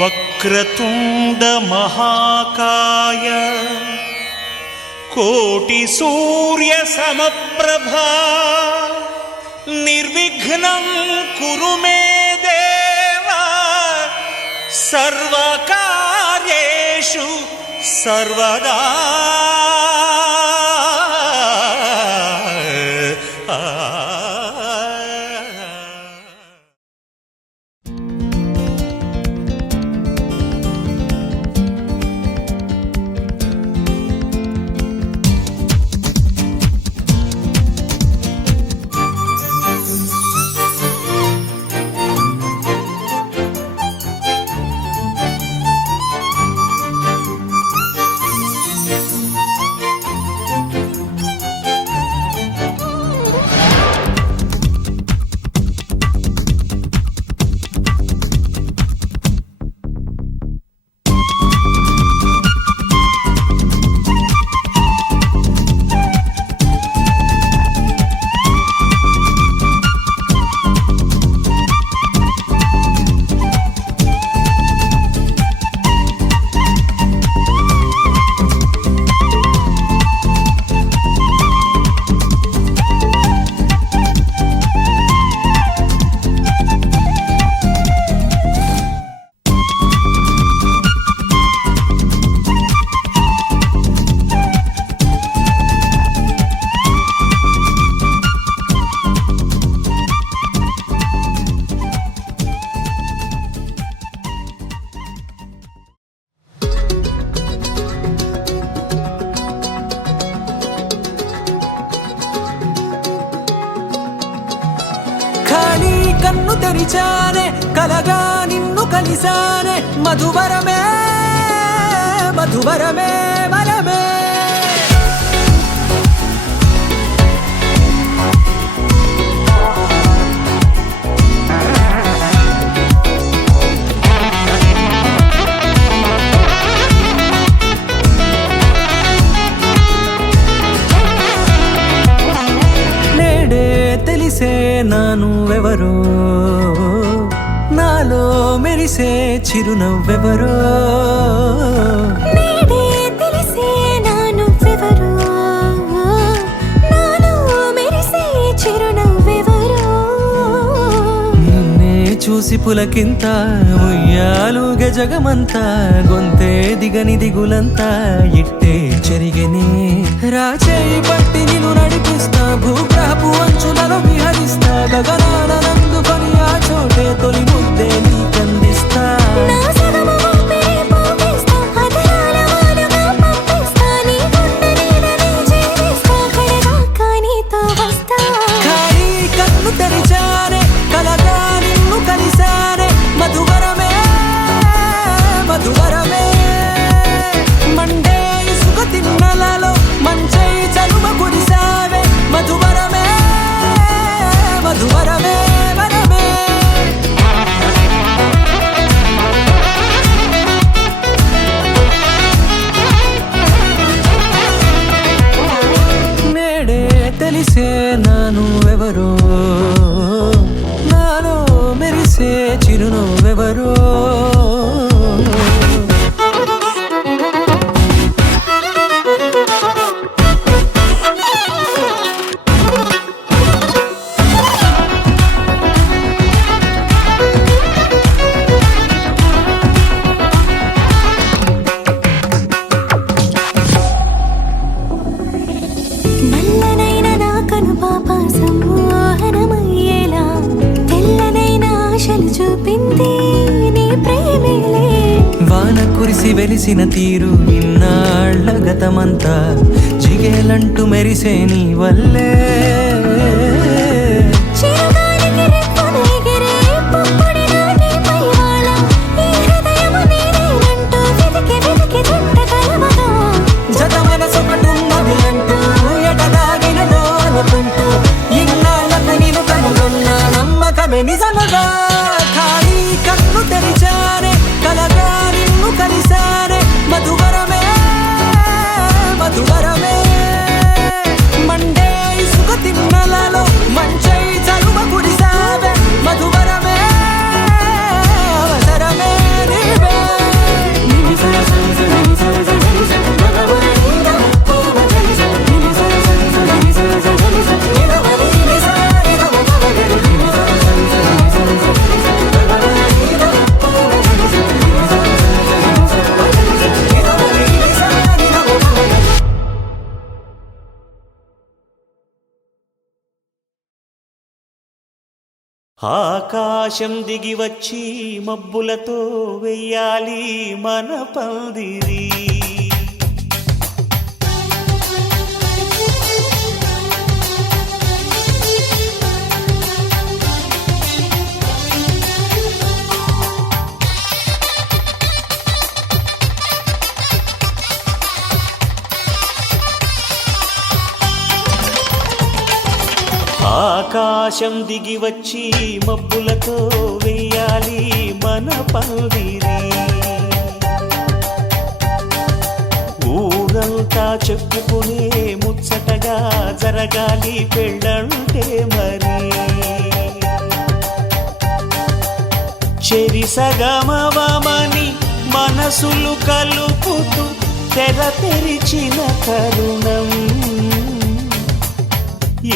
వక్రతుండ మహాకాయ కోటి సూర్య సమప్రభా నిర్విఘ్నం కురు మే దేవ సర్వకార్యేషు సర్వదా. కన్ను తెరిచానే కలగా నిన్ను కలిసానే మధువరమే మధువరమే వరమే. నేడే తెలిసే నానువెవరో నాలో మెరిసే చిరునవ్వెవరో. నేడే తెలిసే నానువెవరో నాలో మెరిసే చిరునవ్వెవరో. నిన్నే చూసి పులకింత ఉయ్యాలుగే జగమంతా గొంతే దిగని దిగులంతా ఇట్టే చెరిగెనే. రాచేయి పట్టి నిన్ను నడిపిస్తా భూగ్రహపు అంచులలో విహరిస్తా గగనాన నందుకొని ఆ చోటే తొలి ముద్దే నీకందిస్తా. నా సగము ఊపిరి పోగిస్తా అదరాల వానగా పంపిస్తా నీ గుండె నీడనే జీవిస్తా కడదాకా నీతో వస్తా. ఖాళీ కన్ను తెరిచానే కలగా నిన్ను కలిసానే మధువరమే మధువరమే. మండే ఇసుక తిన్నలలో మంచై చలువ కురిసావే మధువరమే మధువరమే వరమే. నేడే తెలిసే నానువెవరో నాలో మెరిసే చిరునవ్వెవరో. నల్లనైన నా కనుపాప సమ్మోహనమయ్యేలా తెల్లనైన ఆశలు చూపింది నీ ప్రేమేలే. వాన కురిసి వెలిసిన తీరు ఇన్నాళ్ల గతమంతా జిగేలంటూ మెరిసే నీ వల్లే. చిరుగాలికి రెప్పన ఎగిరే పుప్పొడిన నీపై వాళ ఈ హృదయము నీదేనంటూ వెతికి వెతికి జంట కలవగా జత మనసొకటున్నది అంటూ ఎటదాగినదో అనుకుంటూ ఇన్నాళ్లకు నేను కనుగొన్న నమ్మకమే నిజముగా. ఖాళీ కన్ను తెరిచానే కలగా నిన్ను కలిసానే మధువరమే మధువరమే. మండే ఇసుక తిన్నలలో ఆకాశం దిగి వచ్చి మబ్బులతో వెయ్యాలి మన పందిరి. ఆకాశం దిగి వచ్చి మబ్బులతో వెయ్యాలి మన పందిరి. ఊరంతా చెప్పుకునే ముచ్చటగా జరగాలి పెళ్ళంటే మరి. చెరిసగమవమని మనసులు కలుపుతూ తెర తెరిచిన తరుణం.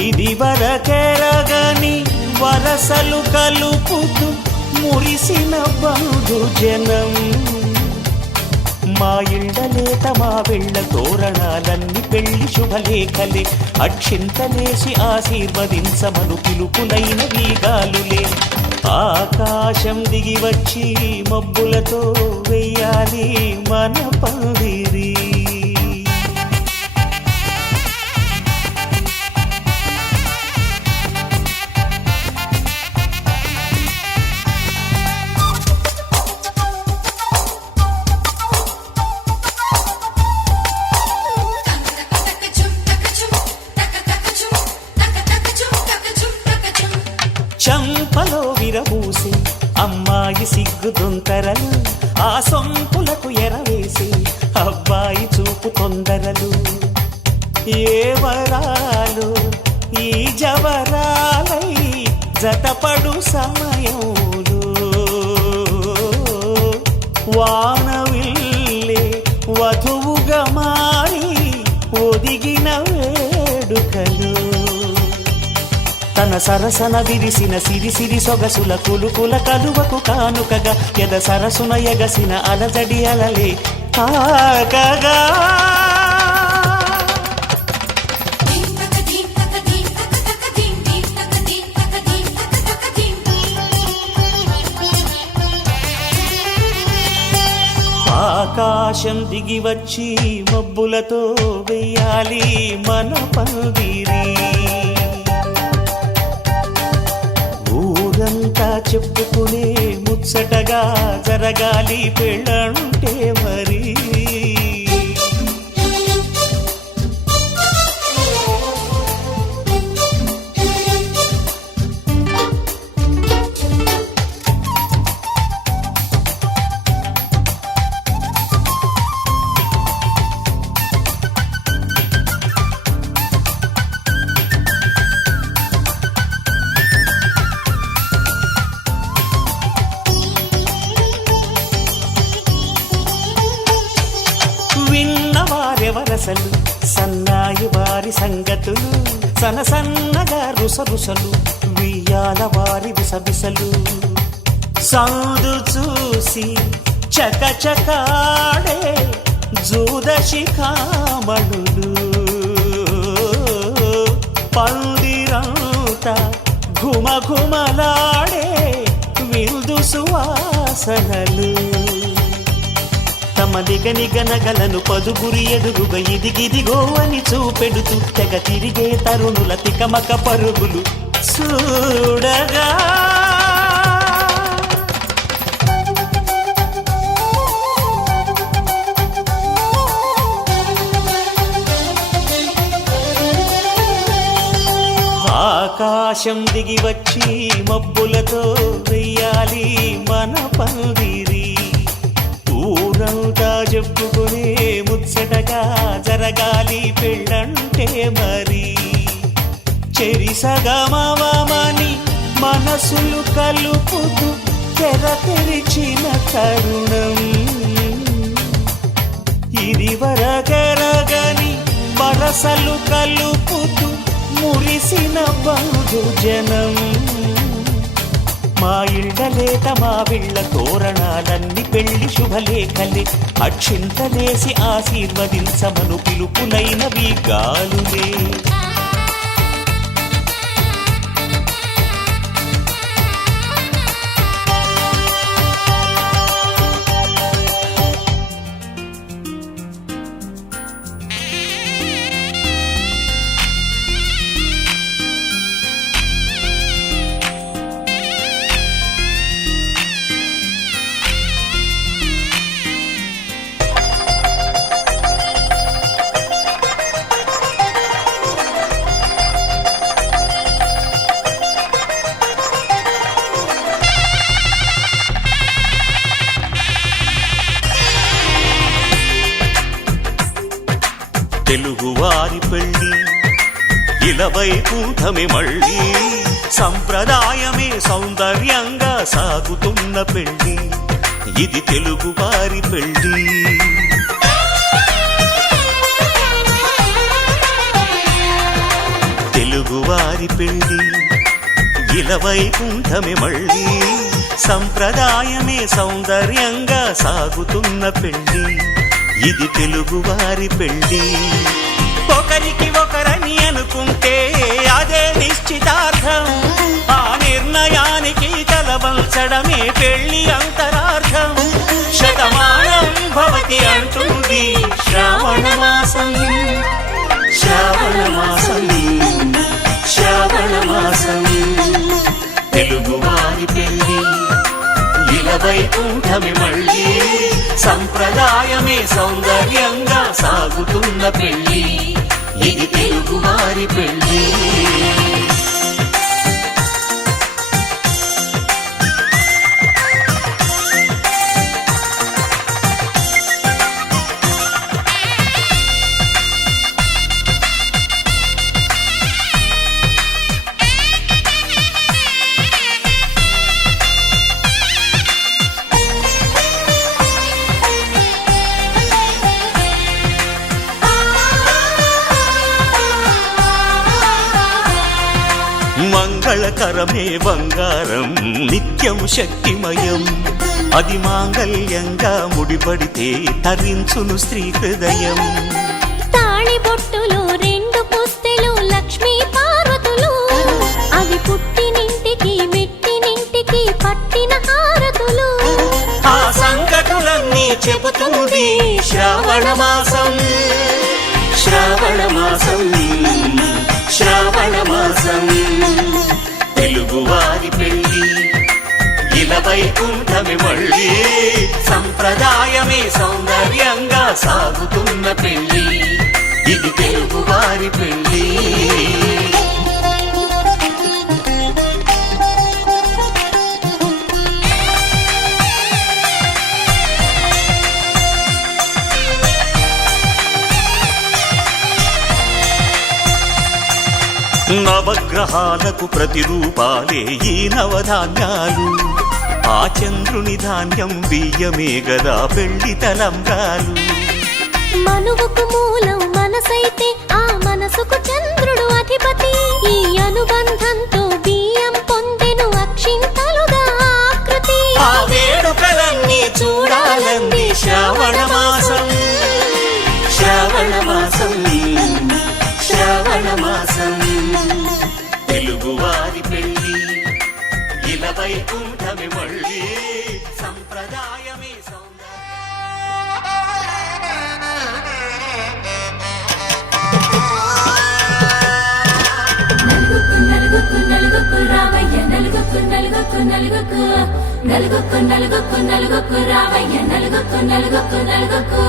ఇది వరకెరగని వరసలు కలుపుతూ మురిసిన బంధుజనం. మా ఇళ్ళలేత మా వెళ్ళ తోరణాలన్నీ పెళ్లి శుభలేఖలే. అక్షింతలేసి ఆశీర్వదించమను పిలుపులైన వీగాలులే. ఆకాశం దిగి వచ్చి మబ్బులతో వెయ్యాలి మన పందిరి. చంపలో విరబూసి అమ్మాయి సిగ్గు దొంతరలు. ఆ సొంపులకు ఎరవేసి అబ్బాయి చూపు తొందరలు. ఏ వరాలు ఈ జవరాలై జతపడు సమయంలో. వానవిల్లే వధువుగా మారి ఒదిగిన వేడుకలు. తన సరసన విరిసిన సిరిసిరి సొగసుల కులుకుల కలువకు కానుకగా ఎద సరసున ఎగసిన అలజడి అలలే తాకగా. ఆకాశం దిగి వచ్చి మబ్బులతో వెయ్యాలి మన పందిరి. ఊరంతా చెప్పుకునే ముచ్చటగా జరగాలి పెళ్ళంటే మరి. విన్నవారెవరసలు సన్నాయి వారి సంగతులు. సనసన్నగా రుసరుసలు వియ్యాల వారి విసబిసలు. సౌదు చూసి చకచకాడే జూదశిఖామణులు. పందిరంతా ఘుమఘుమలాడే విందు సువాసనలు. తమ నిగనిగనగలను పదుగురి ఎదురుగా ఇదిగిదిగో అని చూపెడుతూ తెగ తిరిగే తరుణుల తికమక పరుగులు చూడగా. ఆకాశం దిగి వచ్చి మబ్బులతో వెయ్యాలి మన పందిరి. ఊరంతా చెప్పుకునే ముచ్చటగా జరగాలి పెళ్ళంటే మరి. చెరిసగమవమని మనసులు కలుపుతూ తెర తెరిచిన తరుణం. ఇది వరకెరగని వరసలు కలుపుతూ మురిసిన బంధుజనం. మా ఇళ్ళలేత మా వీళ్ళ తోరణాలన్నీ పెళ్లి శుభలేఖలే. అక్షింతలేసి ఆశీర్వదించమను పిలుపులైనవి గాలులే. తెలుగువారి పెళ్ళి ఇలవైకుంఠమే మళ్ళీ సంప్రదాయమే సౌందర్యంగా సాగుతున్న పెళ్ళి ఇది తెలుగువారి పెళ్ళి తెలుగువారి పెళ్ళి ఇలవైకుంఠమే మళ్ళీ సంప్రదాయమే సౌందర్యంగా సాగుతున్న పెళ్ళి ఇది తెలుగువారి పెళ్ళి ఒకరికి ఒకరని అనుకుంటే అదే నిశ్చితార్థం ఆ నిర్ణయానికి తలవంచడమే పెళ్లి అంతరార్థం శతమానం భవతి అంటుంది శ్రావణ మాసం శ్రావణ మాసం శ్రావణ మాసం తెలుగువారి పెళ్ళి ఇలవైకుంఠమే మళ్ళీ సంప్రదాయమే సౌందర్యంగా సాగుతున్న పెళ్ళి ఇది తెలుగువారి పెళ్ళి మంగళకరమే బంగారం నిత్యం శక్తిమయం అది మాంగళ్యంగా ముడిపడితే తరించును స్త్రీ హృదయం తాళిబొట్టులో రెండు పుస్తెలు లక్ష్మీ పార్వతులు అవి పుట్టినింటికి మెట్టినింటికి పట్టిన హారతులు ఆ సంగతులన్నీ చెబుతుంది శ్రావణ మాసం శ్రావణ మాసం శ్రావణ మాసం తెలుగువారి పెళ్ళి ఇలవైకుంఠమే మళ్ళీ సంప్రదాయమే సౌందర్యంగా సాగుతున్న పెళ్ళి ఇది తెలుగువారి పెళ్ళి నవగ్రహాలకు ప్రతిరూపాలే ఈ నవధాన్యాలు ఆ చంద్రుని ధాన్యం బియ్యమే గదా పెళ్లి తలంబ్రాలు మనువుకు మూలం మనసైతే ఆ మనసుకు చంద్రుడు అధిపతి ఈ అనుబంధంతో బియ్యం పొందెను అక్షింతలుగా ఆకృతి ఆ వేడుకలన్నీ చూడాలంది శ్రావణ మాసం శ్రావణ మాసం శ్రావణ మాసం తెలుగువారి పెళ్ళి ఇలవైకుంఠమే మళ్ళీ సంప్రదాయమే నలుగుకు నలుగుకు రావయ్య నలుగుకు నలుగుకు నలుగుకు నలుగుకు నలుగుకు నలుగుకు రావయ్య నలుగుకు నలుగుకు నలుగుకు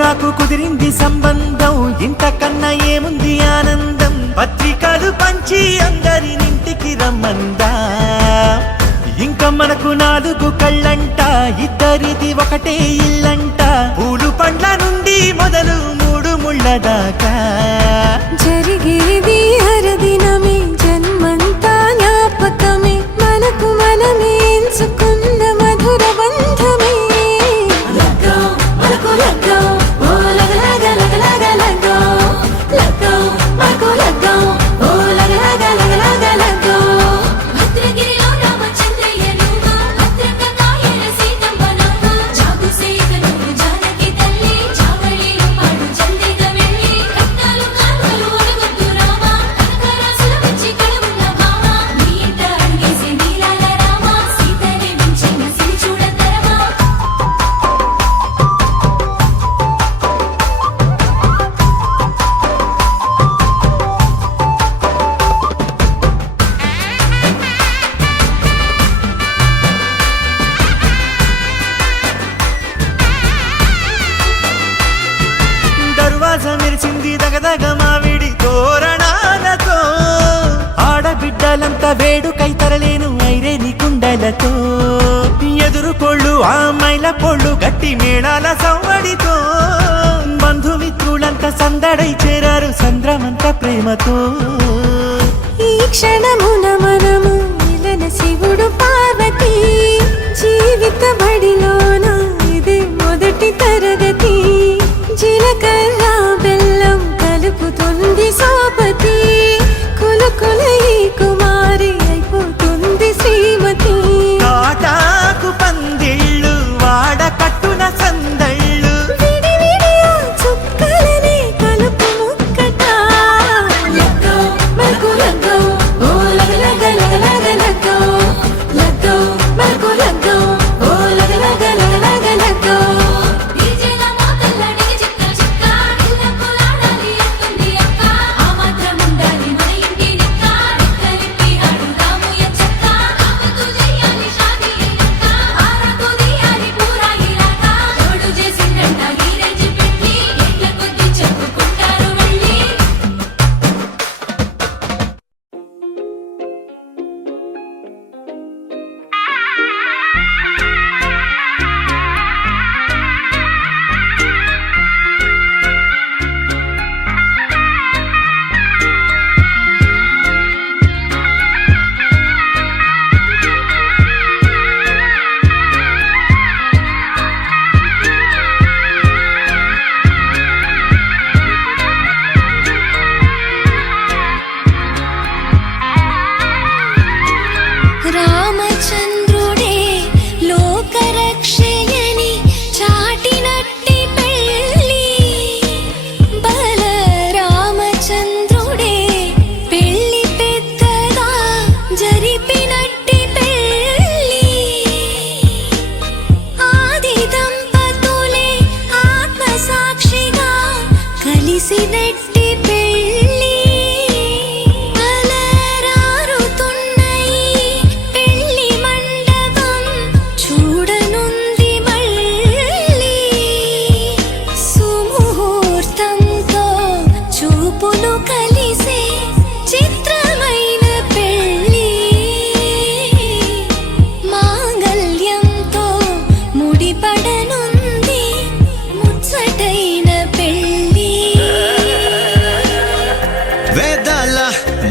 నాకు కుదిరింది సంబంధం ఇంతకన్నా ఏముంది ఆనందం పత్రికలు పంచి అందరినింటికి రమ్మందా ఇంకా మనకు 4 కళ్ళంట ఇద్దరిది ఒకటే ఇల్లంట పూలు పండ్ల నుండి మొదలు 3 ముళ్ళ దాకా జరిగేది హరదినమే జన్మంతా జ్ఞాపకమే మనకు మనమే ఎంచుకున్న మధుర బంధమే జానకి తల్లి చావళిలో పాడు జల్దిగా వెళ్ళి రత్నాలు చుట్టాలంతా వేడుకై తరలేను ఐరేని కుండలతో ఎదురుకోళ్ళు ఆ మైల పొళ్ళు గట్టి మేళాల సవ్వడితో బంధుమిత్రులంతా సందడై చేరారు సంద్రమంత ప్రేమతో ఈ క్షణమున మనము మిలన శివుడు పార్వతి జీవిత బడిలోన ఇది మొదటి తరగతి జీలకర్ర బెల్లం కలుపుతుంది సోపతి కులకుల ఈ కుమారి అయిపోతుంది శ్రీమతి కాటాకు పందిళ్ళు వాడ కట్టున సందళ్ళు విడి విడియా చుక్కలనే కలుపు ముక్కట లగ్గో మనకు లగ్గో ఓ లగ లగ లగ లగ లగ్గో లగ్గో మనకు లగ్గో ఓ లగ లగ లగ లగ లగ్గో డీజేల మోతల్లడికి చిక్క చిక్క ఇళ్ళకు లాడాలి అంటుంది అక్క ఆ మాత్రం ఉండాలి మన ఇంటి నిక్క రెక్కలిప్పి ఆడుదాము ఎచ్చక్క ఆపతు చేయాలి షాదీ అక్క ఆరతు తీయాలి పూరా ఇలాక ఎవడు చేసిందంట ఈ రేంజ్ పెట్టి ఎట్ల కొద్ది చెప్పుకుంటారు వెళ్ళి రామచంద్రుడే లోకరక్షయని చాటినట్టి పెళ్ళి బల రామచంద్రుడే పెళ్ళి పెద్దగా జరిపినట్టి పెళ్ళి ఆది దంపతులే ఆత్మసాక్షిగా కలిసినట్టి పెళ్ళి అలరారుతున్న ఈ పెళ్ళి మండపం చూడనుంది మళ్ళీ సుముహూర్తంతో చూపులు కలిసే చిత్రమైన పెళ్ళి మాంగళ్యంతో ముడిపడనుంది ముచ్చటైన పెళ్ళి వేదాల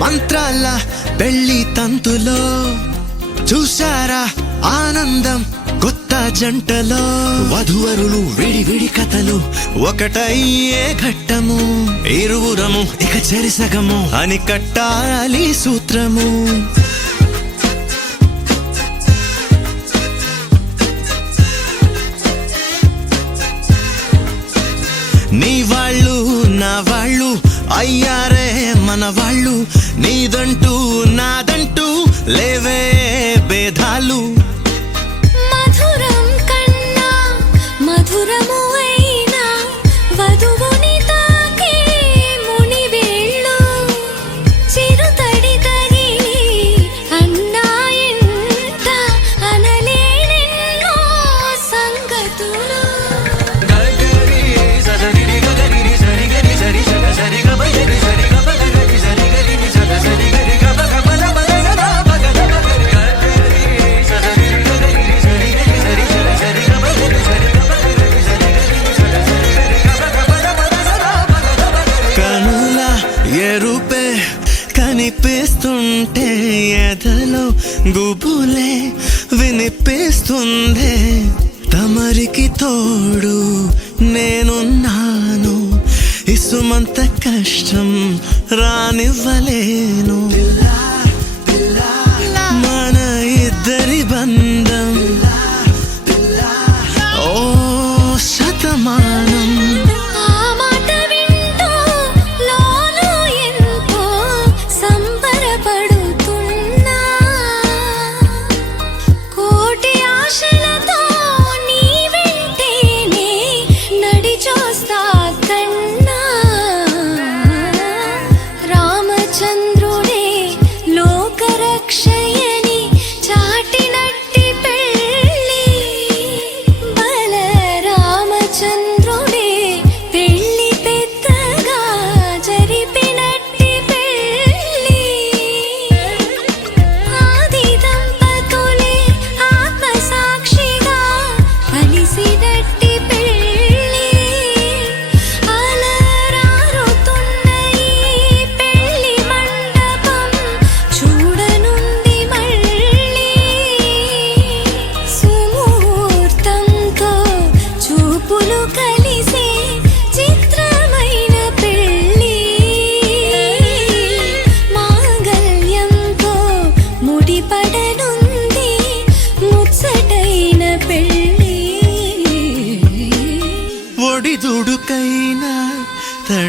మంత్రాల పెళ్లి తంతులో చూశారా ఆనందం కొత్త జంటలో వధువరులు విడి విడి కథలు ఒకటయ్యే ఘట్టము ఇరువురము ఇక చెరిసగము అని కట్టాలి సూత్రము నీ వాళ్ళు నా వాళ్ళు అయ్యారే మన వాళ్ళు నీదంటూ నాదంటూ లేవే భేదాలు మధురం కన్నా మధురము అయినా వధువుని తాకే మునివేళ్ళు చిరుతడి తగిలి అన్నాయంట అనలేనెన్నో సంగతులు కనుల ఎరుపే కనిపిస్తుంటే ఎదలో గుబులే వినిపిస్తుందే తమరికి తోడు నేనున్నాను ఇసుమంత కష్టం రానివ్వలేను మన ఇద్దరి బంధం ఓ శతమానం ఆ మాట వింటూ లోలో ఎంతో సంబరపడుతున్నా కోటి ఆశలతో నీ వెంటేనే నడిచొస్తా కన్నా రామచంద్రుడే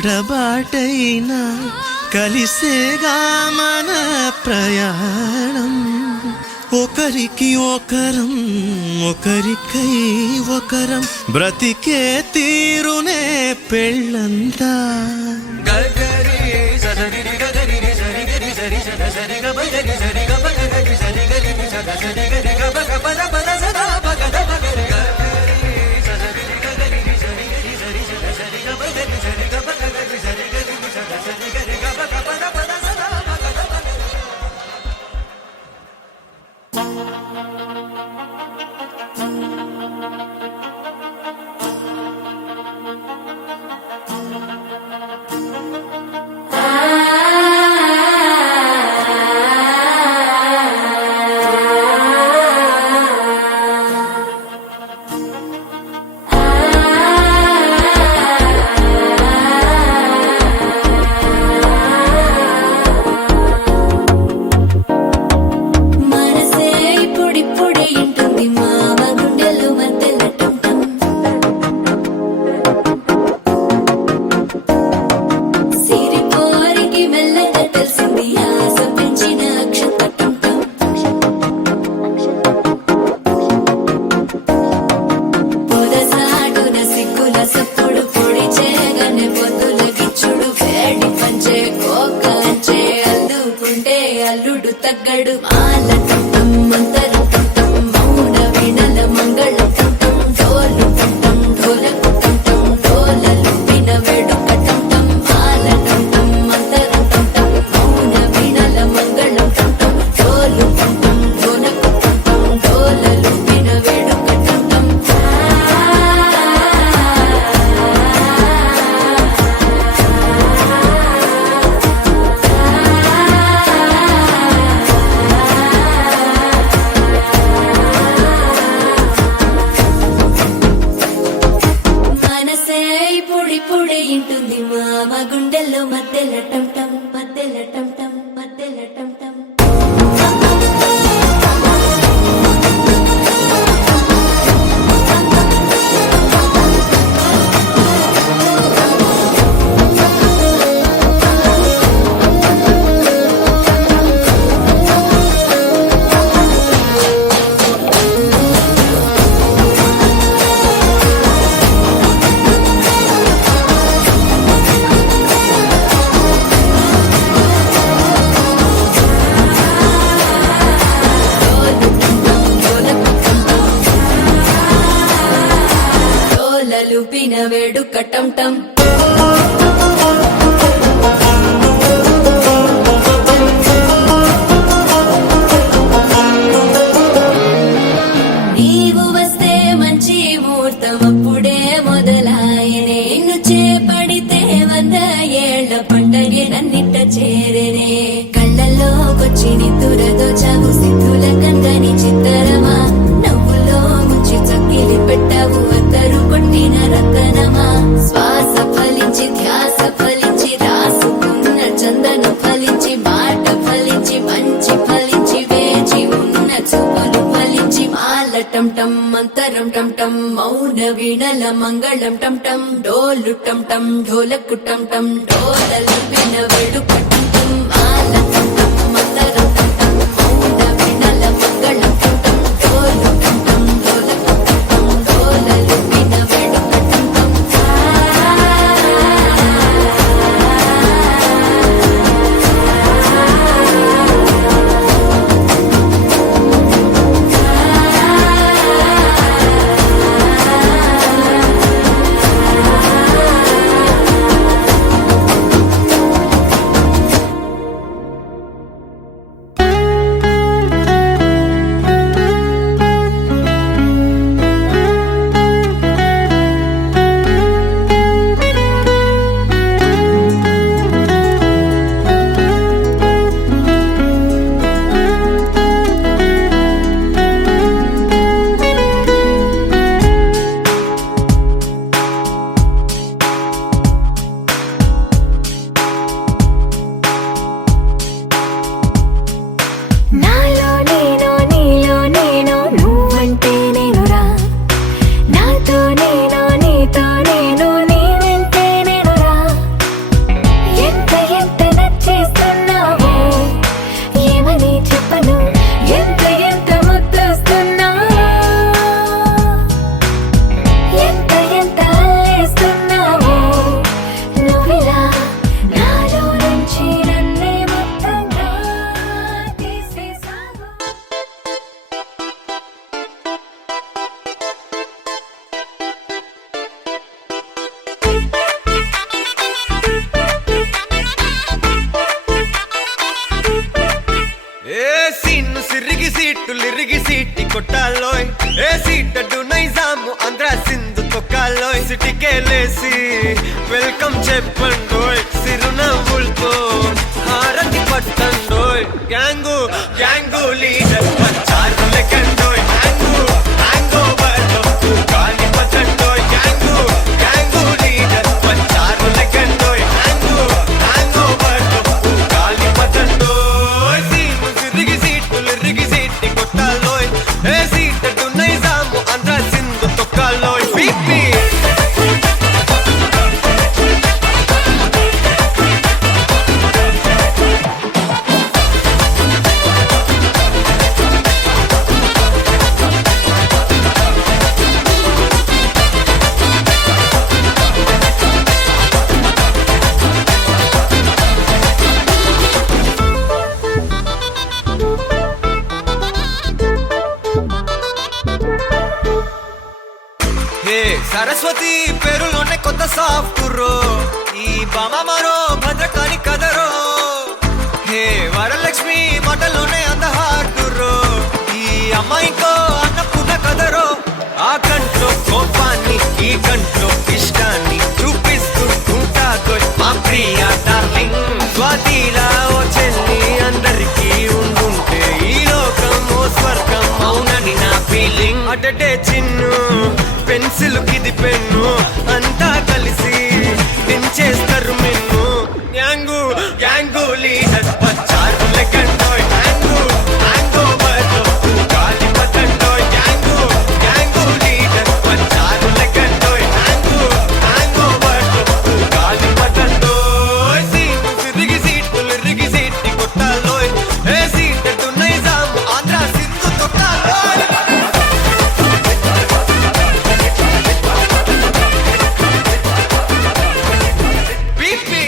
ఎడబాటైనా కలిసేగా మన ప్రయాణం ఒకరికి ఒకరం ఒకరికై ఒకరం బ్రతికే తీరునే పెళ్ళంతా మనసే ఇప్పుడిప్పుడే ఇంటుంది మామ గుండెలు మధ్యలటం సిరిపోరికి మెల్లగా తెలిసింది ఆశ పెంచిన అక్షతటం పొదసాటున సిగ్గుల సప్పుడు పొడి చేయగానే పొద్దుల గిచ్చుడు వేడి పంచే కోకంచే అల్లుకుంటే అల్లుడు తగ్గడు మాల టం మంతరం టం మౌన వీణల మంగళం టం డోలు టం డోలకు టం డోలలు విన వేడుక టం మాల టం మంతరం టం మౌన వీణల మంగళం టం డోలు టం డోలకు టం డోలలు విన వేడుక టం మనసే ఇప్పుడిప్పుడే ఇంటుంది మామ గుండెల్లో మధ్యలటం టం మధ్యలటం టం మధ్యలటం టం డోలలు పిన వేడుక టం టం నీవు వస్తే మంచి ముహూర్తం అప్పుడే మొదలాయనే నిన్ను చేపడితే 100 ఏళ్ల పండగే నన్నిట్ట చేరేనే కళ్ళల్లోకొచ్చి నిద్దురదో చావు సిద్ధుల కందని చిత్తరమా నవ్వులో ముంచి చక్కిలి పెట్టావు అద్దరు కొట్టిన రతనమా శ్వాస ఫలించి ధ్యాస ఫలించి రాసుకున్న చందన ఫలించి మాట ఫలించి మంచి ఫలించి వేచి ఉన్న చూపులు ఫలించి మాల టం టం మంతరం టం టం మౌన వీణల మంగళం టం టం డోలు టం టం ఢోలకు టం టం డోలలు విన వేడుక టం టం మాల టం టం మంతరం టం టం మౌన వీణల మంగళం టం టం డోలు టం టం ఢోలకు టం టం డోలలు విన వేడుక టం టం తిరిగి సీటి కొట్టాలోయ్ ఏ సీటడు నైజాము ఆంధ్ర సింధు తొక్కాలోయ్ సిటీకే లేసి వెల్కమ్ చెప్పండోయ్ సిరునవ్వులతో హారతి పట్టండోయ్ గ్యాంగు గ్యాంగు లీడర్ పంచారు లెక్కండోయ్ హ్యాంగు హ్యాంగ్ ఓవర్లో గాలి పట్టండోయ్ గ్యాంగు గ్యాంగు లీడర్ పంచారు లెక్కండోయ్ హ్యాంగు హ్యాంగ్ ఓవర్లో గాలి పట్టండోయ్ సీము సిరిగి సీటులు రిగి సీటి కొట్టాలోయ్ ఏ సీటడు నైజాము ఆంధ్ర సింధు తొక్కాలోయ్ బీపీ హే సరస్వతి పేరులోనే కొత్త సాఫ్ట్ రో ఈ బామ మరో భద్రకాళి కదరో హే వరలక్ష్మి మాటలోనే అంద హార్ట్ రో ఈ అమ్మాయికో అన్నపూర్ణ కదరో ఆ కంట్లో కోపాన్ని ఈ కంట్లో ఇష్టాన్ని చూపిస్తూ ఉంటాగో మా ప్రియ డార్లింగ్ స్వాతిలా ఓ చెల్లి అందరికీ ఉండుంటే ఈ లోకం ఓ స్వర్గం అవునని నా ఫీలింగ్ అటటే చిన్ను పెన్సిల్ కిది పెన్ను అంతా కలిసి దించేస్తారు మిన్ను గ్యాంగు గ్యాంగు లీడర్ పచ్చారు లెక్కండోయ్ హ్యాంగు హ్యాంగ్ ఓవర్లో గాలి పట్టండోయ్ గ్యాంగు గ్యాంగు లీడర్ పచ్చారు లెక్కండోయ్ హ్యాంగు హ్యాంగ్ ఓవర్లో గాలి పట్టండోయ్ సీము సిరిగి సీటులు రిగి సీటి కొట్టాలోయ్ ఏ సీటడు నైజాము ఆంధ్ర సింధు తొక్కాలోయ్ బీపీ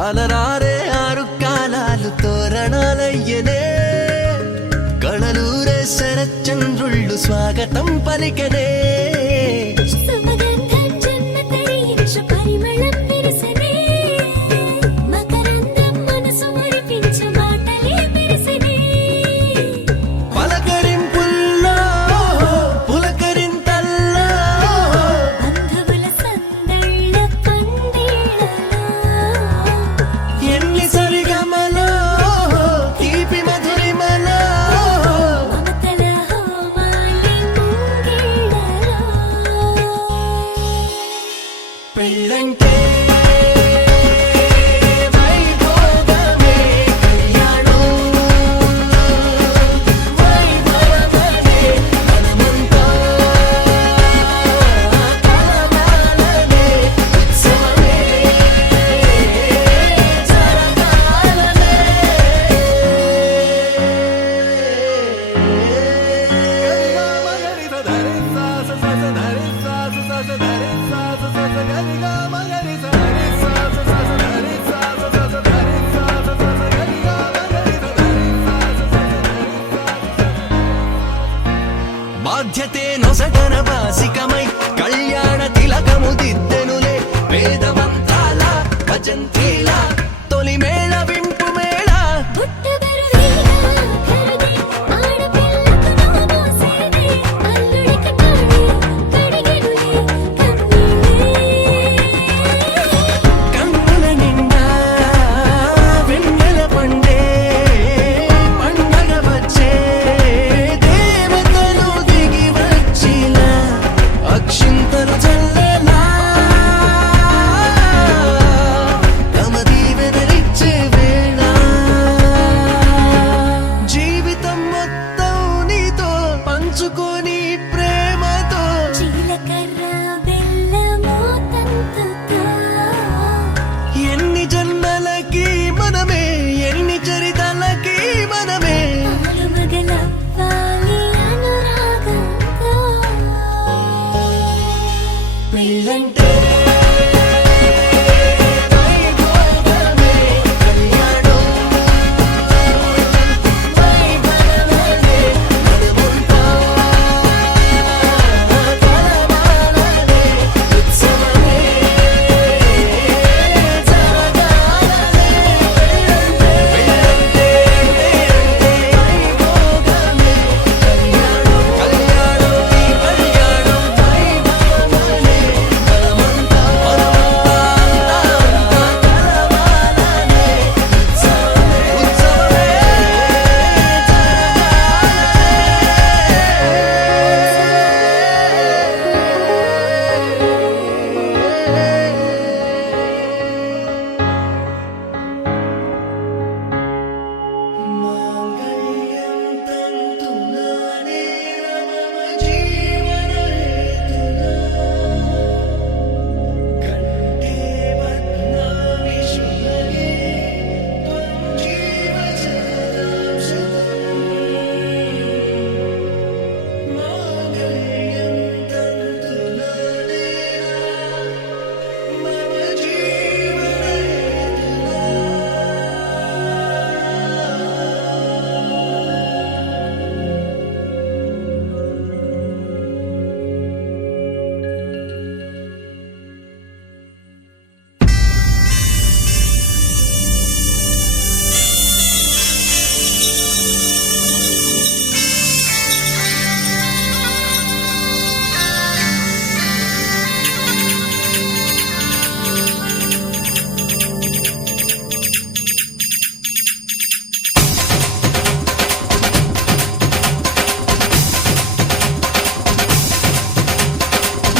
అలరారే ఆరు కాలాలు తోరణాలయ్యనే కళలూరే శరచంద్రుళ్ళు స్వాగతం పలికనే సుమగంధం జన్మ తరించు పరిమళం విరిసెనే మకరందం మనసు మురిపించు మాటలే విరిసెనే పలకరింపుల్లో పులకరింతల్లో బంధువుల సందళ్ళ పందిళ్ళలో ఎన్ని సరిగమలో తీపి మధురిమలో మమతల హోమాలి ముంగిళ్ళలో పెళ్ళంటే వైభోగమే కళ్యాణం వైభవమనే మనమంతా కలవాలనే ఉత్సవమే బాధ్యతే నొసగన వాసికమై కళ్యాణ తిలకము దిద్దెనులే వేదమంత్రాల భజంత్రీల తొలి మేళ వింపు మేళ పుట్టబరు వీణ కరుదే ఆడపిల్లకు నోమోసేదే అల్లుడికి తాళి కడిగెనులే కన్నీళ్ళే కన్నుల నిండా వెన్నెల పండే పండగ వచ్చే దేవతలు దిగి వచ్చిన అక్షింతలు చల్లెలా ప్రేమతో జీలకర్ర బెల్లము తంతుతో ఎన్ని జన్మలకి మనమే ఎన్ని చరితలకి మనమే ఆలుమగలవ్వాలి అనురాగంతో పెళ్ళంటే వైభోగమే, కళ్యాణం వైభవమే, నడుముంటా కలవాలనే, ఉత్సవమే జరగాలనే. పెళ్ళంటే వైభోగమే, కళ్యాణం కళ్యాణం ఈ కళ్యాణం వైభవమే, మనమంతా కలవాలనే, ఉత్సవమే ఉత్సవమే మాంగళ్యం తంతునానే మమ జీవనహేతునా కంఠే బధ్నామి శుభగే త్వం జీవ శరదాం శతం మాంగళ్యం తంతునానే మమ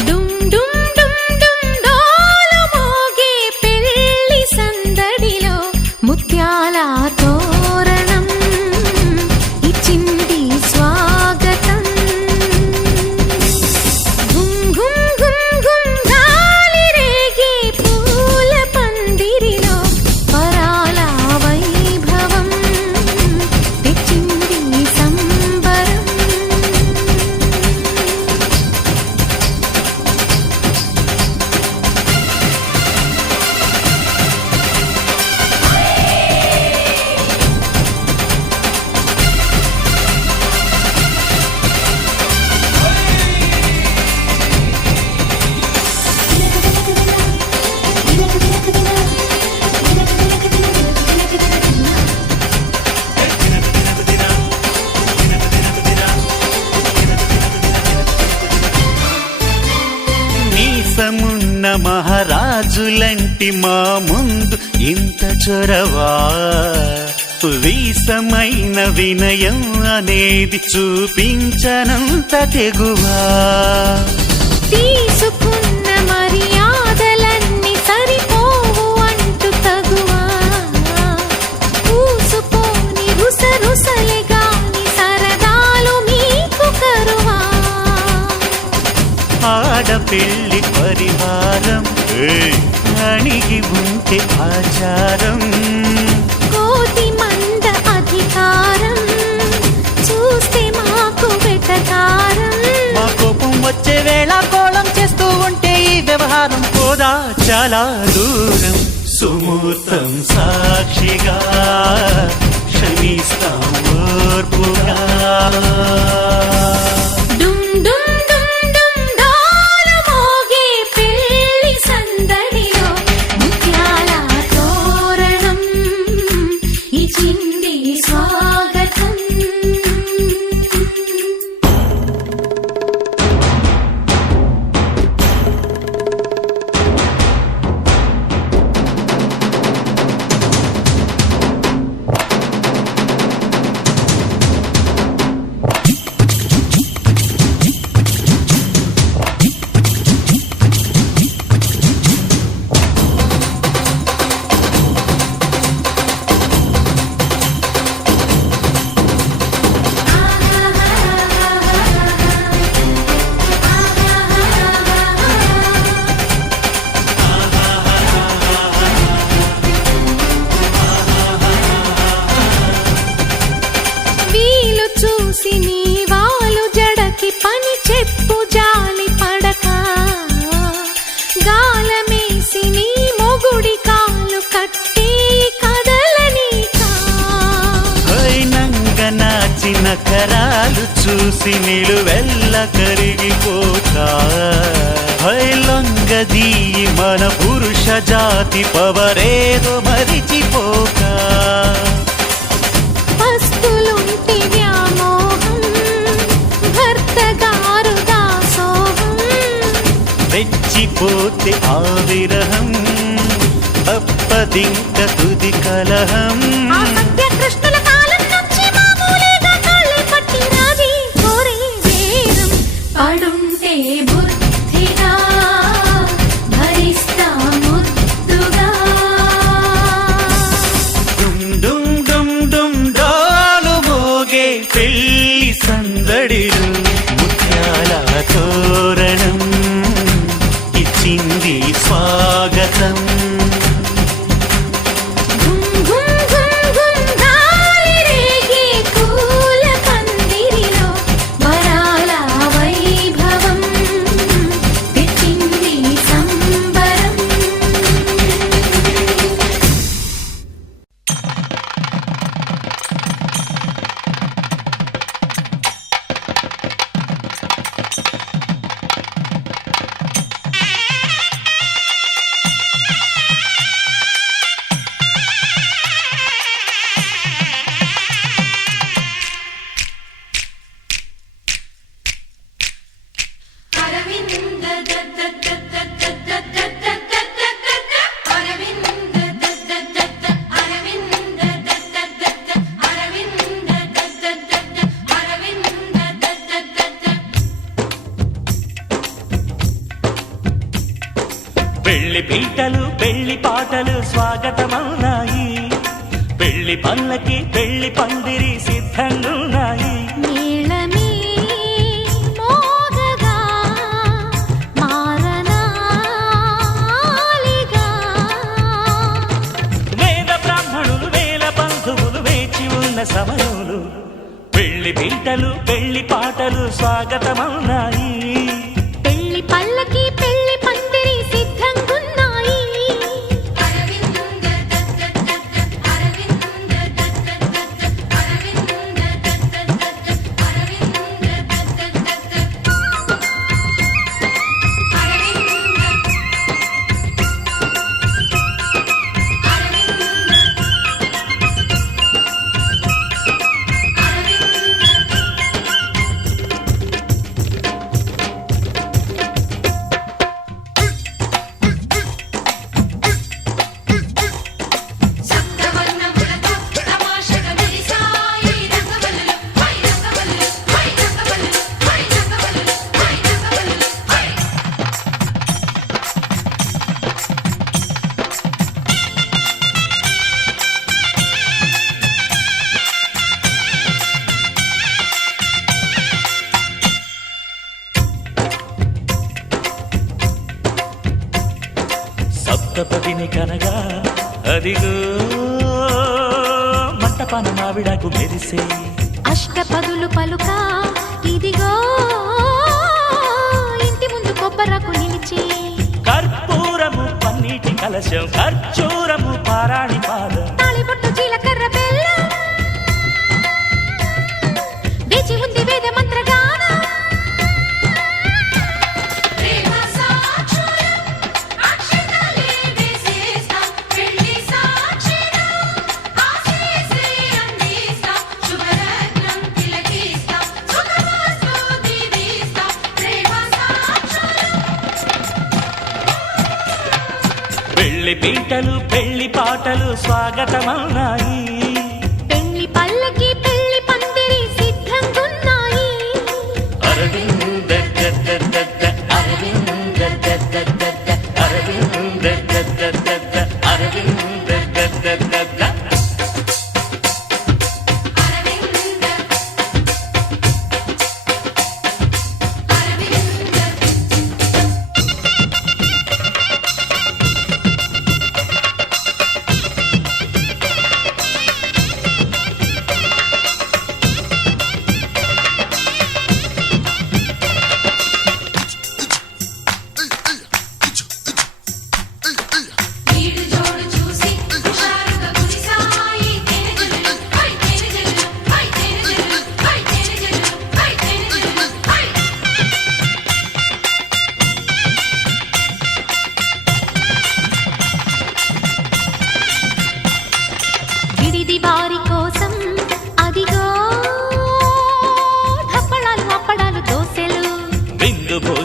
డుమ్ డుమ్ డుమ్ డుమ్ డోలు మోగే పెళ్లి సందడిలో ముత్యాల తోరణం ఇచ్చింది స్వాగతం గుమ్ గుమ్ గుమ్ గుమ్ గాలి రేగే పూల పందిరిలో పరాల వైభవం తెచ్చింది సంబరం మీసమున్న మహారాజులంటి మా ముందు ఇంత చొరవా వీసమైన వినయం అనేది చూపించనంత తెగువా తీసుకున్న మర్యాదలన్నీ సరిపోవు అంటూ తగువా పూసుపోని రుసరుసలే గాని సరదాలు మీకు కరువా ఆడపిల్లి పరివారం అణిగి ఉంటే ఆచారం కోటి మంద అధికారం చూస్తే మాకు వెటకారం మా కోపం వచ్చే వేళ కోళం చేస్తూ ఉంటే ఈ వ్యవహారం పోదా చాలా దూరం సుమూర్తం సాక్షిగా క్షమిస్తాం ఓర్పుగా డుమ్ డుమ్ డుమ్ డుమ్ డోలు మోగే పెళ్లి సందడిలో ముత్యాల తోరణం ఇచ్చింది స్వాగతం శిఖరాలు చూసి నిలువెల్ల కరిగిపోక లొంగదీయి మన పురుష జాతి పవరేదో మరిచిపోక పస్తులుంటి వ్యామోహం భర్త గారు దాసోహం రెచ్చిపోతే ఆ విరహం తప్పదింక తుది కలహం ఆ సత్య కృష్ణుల కాలం నుంచి మామూలుగా కాళ్ళే పట్టి రాజీ కోరే వేరం పడుంటే బుద్ధిగా భరిస్తా ముద్దుగా డుమ్ డుమ్ డుమ్ డుమ్ డాలు మోగే పెళ్లి సందడిలు ముత్యాల తోరణం ఇచ్చింది స్వాగతం ఘుమ్ ఘుమ్ ఘుమ్ ఘుమ్ గాలి రేగే పూల పందిరిలో వరాల వైభవం తెచ్చింది సంబరం అరవింద పెళ్లి పీటలు పెళ్లి పాటలు స్వాగతమవునాయి పెళ్లి పల్లకి పెళ్లి పందిరి సిద్ధంగున్నాయి నీళమే మోగగా మారనాలిగా వేద బ్రాహ్మణులు వేల బంధువులు వేచి ఉన్న సమయంలో పెళ్లి పీటలు పెళ్లి పాటలు స్వాగతమవునాయి పెళ్లి పల్లకి పెళ్లి పందిరి సిద్ధంగున్నాయి సప్తపదిని కనగా అదిగో మంటపాన మావిడకు మెరిసే అష్టపదులు పలుక ఇదిగో ఇంటి ముందు కొబ్బరకు నిలిచే కర్పూరము పన్నీటి కలశం ఖర్చూరము పారాణి పాదం తాళిబొట్టు జీలకర్ర బెల్లం వేచి ఉంది వేద మంత్రగానం పెళ్లి పీటలు పెళ్లి పాటలు స్వాగతమవునాయి పెళ్లి పల్లకి పెళ్లి పందిరి సిద్ధంగున్నాయి అరవింద దద్ద అరవింద దద్ద అరవింద దద్ద అరవింద దద్ద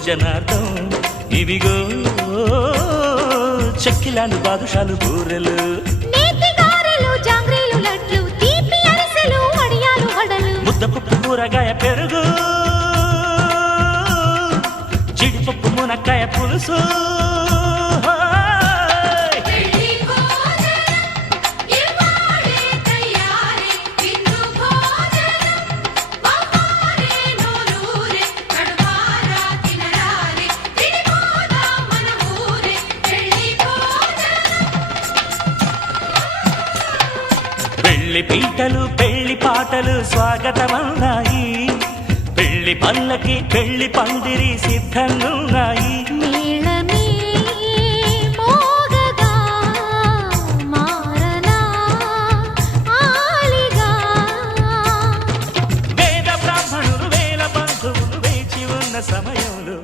జనార్దం ఇవిగో చెక్కిలాలు బాదుషాలు బూరెలు నేతి గారెలు జాంగ్రీలు లడ్లు తీపి అరిసెలు వడియాలు వడలు ముద్దపప్పు కూరగాయ పెరుగు జీడిపప్పు మునక్కాయ పులుసు పెళ్లి పీటలు పెళ్లి పాటలు స్వాగతమన్నాయి పెళ్లి పల్లకి పెళ్లి పందిరి సిద్ధంగున్నాయి మేళమే మోగగా మారనా ఆలిగా వేద బ్రాహ్మణులు వేల బంధువులు వేచి ఉన్న సమయంలో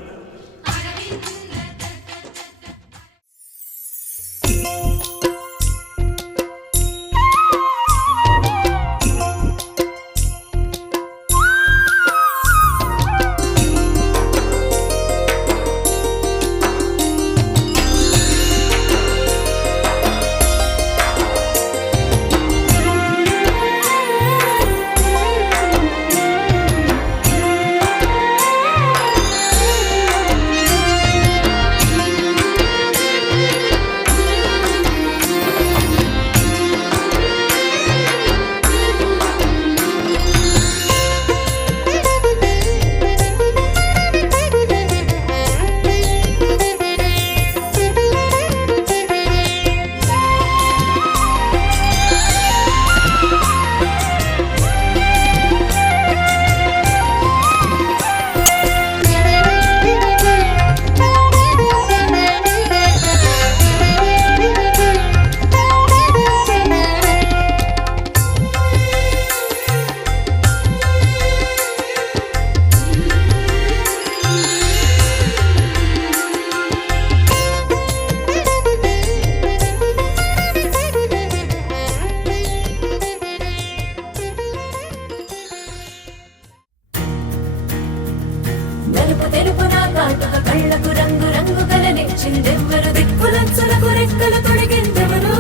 నలుపు తెలుపున కాటుక కళ్ళకు రంగు రంగు కలనిచ్చిందెవ్వరు దిక్కులచ్చులకు రెక్కలు తొడిగిందెవరు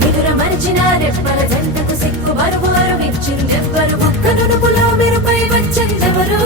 నిదుర మరిచిన రెప్పల జంటకు సిక్కు బరువు అరుమిచ్చిందెవ్వరు ఒక్క నునుపులో మెరుపై వచ్చిందెవరు